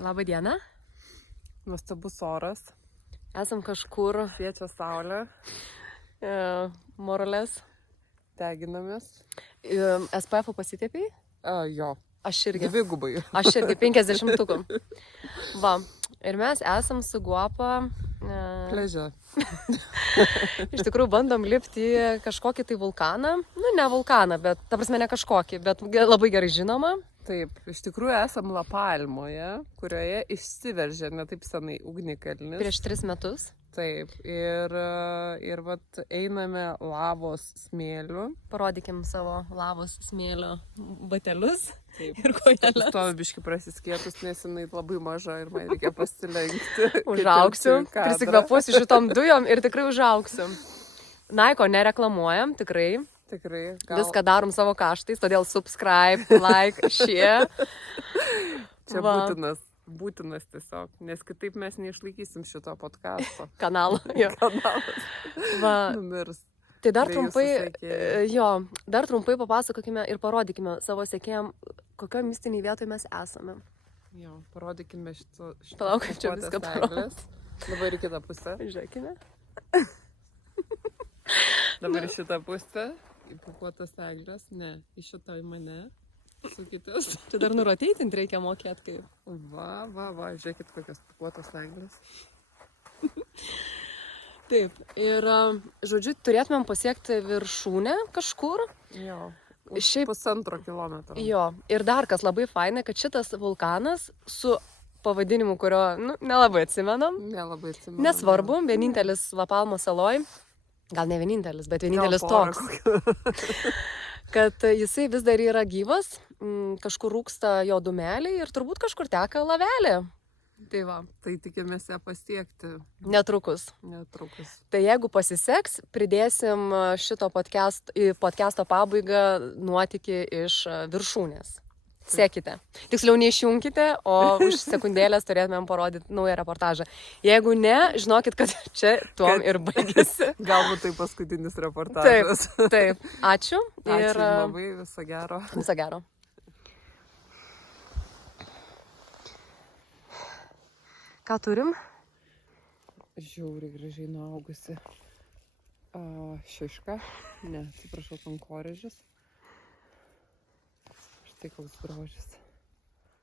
Labą dieną. Nuostabus oras. Esam kažkur. Šviečia saulė. Morales. Deginamės. SPF pasitėpiai? Jo. Aš irgi. Dvigubai. Aš irgi 50-tukų. Va. Ir mes esam su Guapa. Pliaže. Iš tikrųjų bandom lipti į kažkokį tai vulkaną. Nu, ne vulkaną, bet, ta prasme, ne kažkokį, bet labai gerai žinoma. Taip, iš tikrųjų esam Lapalmoje, kurioje išsiveržė ne taip senai ugnikalnis. Prieš 3 metus. Taip, ir vat einame lavos smėliu. Parodykim savo lavos smėlio batelius. Taip. Ir kojelės. Stovi biški prasiskėtus, nes jinai labai maža ir man reikia pasilenkti. Užaugsiu, prisikvepuosiu šitom dujom ir tikrai užaugsiu. Naiko nereklamuojam, tikrai. Tikrai. Viską darom savo kaštais, todėl subscribe, like, share. Čia būtinas tiesiog, nes kitaip mes neišlaikysim šito podcasto. Kanalo. Kanalas. Va. Numirs. Tai dar trumpai papasakokime ir parodykime savo sekėjam, kokio mistiniai vietoje mes esame. Jo, parodykime šito Palauk, čia viską parodys. Dabar į kitą pusę. Žiūrėkime. Dabar į šitą pusę. Įpakuotas eglės. Ne, į šitą į mane. Sukitas. Čia dar nuroteitint reikia mokėti kaip. Va, žiūrėkit, kokios pakuotos eglės. Taip, ir žodžiu, turėtumėm pasiekti viršūnę kažkur. Jo, Šiaip 1,5 kilometro. Jo, ir dar kas labai faina, kad šitas vulkanas su pavadinimu, kurio nelabai atsimenam. Nelabai atsimenam. Nesvarbu, vienintelis Lapalmo saloj, gal ne vienintelis, bet vienintelis toks, kad jisai vis dar yra gyvas, kažkur rūksta jo dūmeliai ir turbūt kažkur teka lavelė. Tai va, tai tikimės ją pasiekti. Netrukus. Tai jeigu pasiseks, pridėsim šito podcast'o pabaigą nuotykį iš viršūnės. Sekite. Tiksliau neišjunkite, o už sekundėlės turėtumėm parodyti naują reportažą. Jeigu ne, žinokit, kad čia tuom ir baigėsi. Galbūt tai paskutinis reportažas. Taip. Ačiū. Ačiū labai, viso gero. Viso gero. Ką turim? Žiauriai gražiai nuaugusi šiška. Ne, atsiprašau, kankorėžis. Štai koks grožis.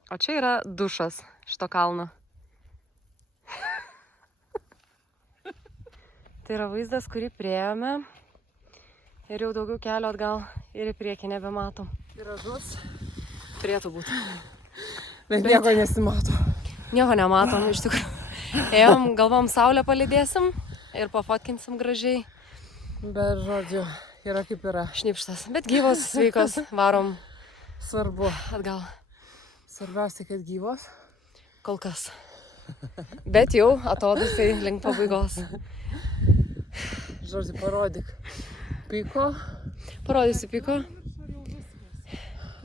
O čia yra dušas šito kalno. Tai yra vaizdas, kurį priėjome. Ir jau daugiau kelio atgal ir į priekį nebematom. Gražus. Turėtų būti. Bet nieko nesimato. Nieko nematom, iš tikrųjų. Ėjom, galvom, saulę palydėsim ir pafotkinsim gražiai. Bet žodžiu, yra kaip yra. Šnipštas. Bet gyvos, sveikos, varom. Svarbu. Atgal. Svarbiausia, kad gyvos. Kol kas. Bet jau atodusai link pabaigos. Žodžiu, parodyk. Piko. Parodysiu piko.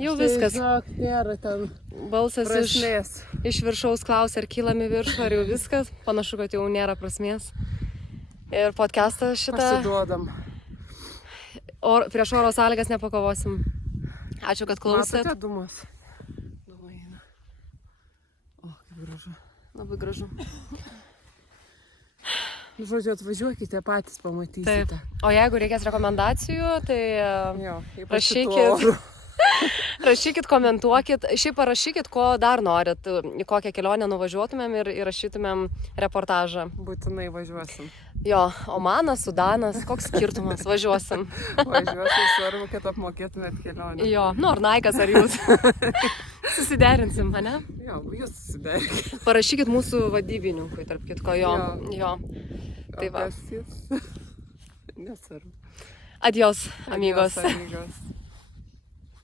Jau viskas. Žinok, nėra ten balsas prasmės. Iš viršaus klausia, ar kylam į viršų, ar jau viskas. Panašu, kad jau nėra prasmės. Ir podcastą šitą... Pasiduodam. Prieš oro sąlygas nepakovosim. Ačiū, kad klausėt. Matote dūmus? Dūmai eina. O, kaip gražu. Labai gražu. Žodžiu, atvažiuokite, patys pamatysite. Taip. O jeigu reikės rekomendacijų, tai jo, rašykit. Rašykit, komentuokit, šiaip parašykit, ko dar norit, į kokią kelionę nuvažiuotumėm ir įrašytumėm reportažą. Būtinai važiuosim. Jo, Omanas, Sudanas, koks skirtumas, važiuosim. Važiuosim, svarbu, kad apmokėtumėt kelionę. Jo, ar Naikas, ar jūs. Susiderinsim, ane? Jo, jūs susiderinkit. Parašykit mūsų vadybininkui, tarp kitko, jo. Tai va. Kas jis? Nesvarbu. Adios, amigos. Adios, amigos.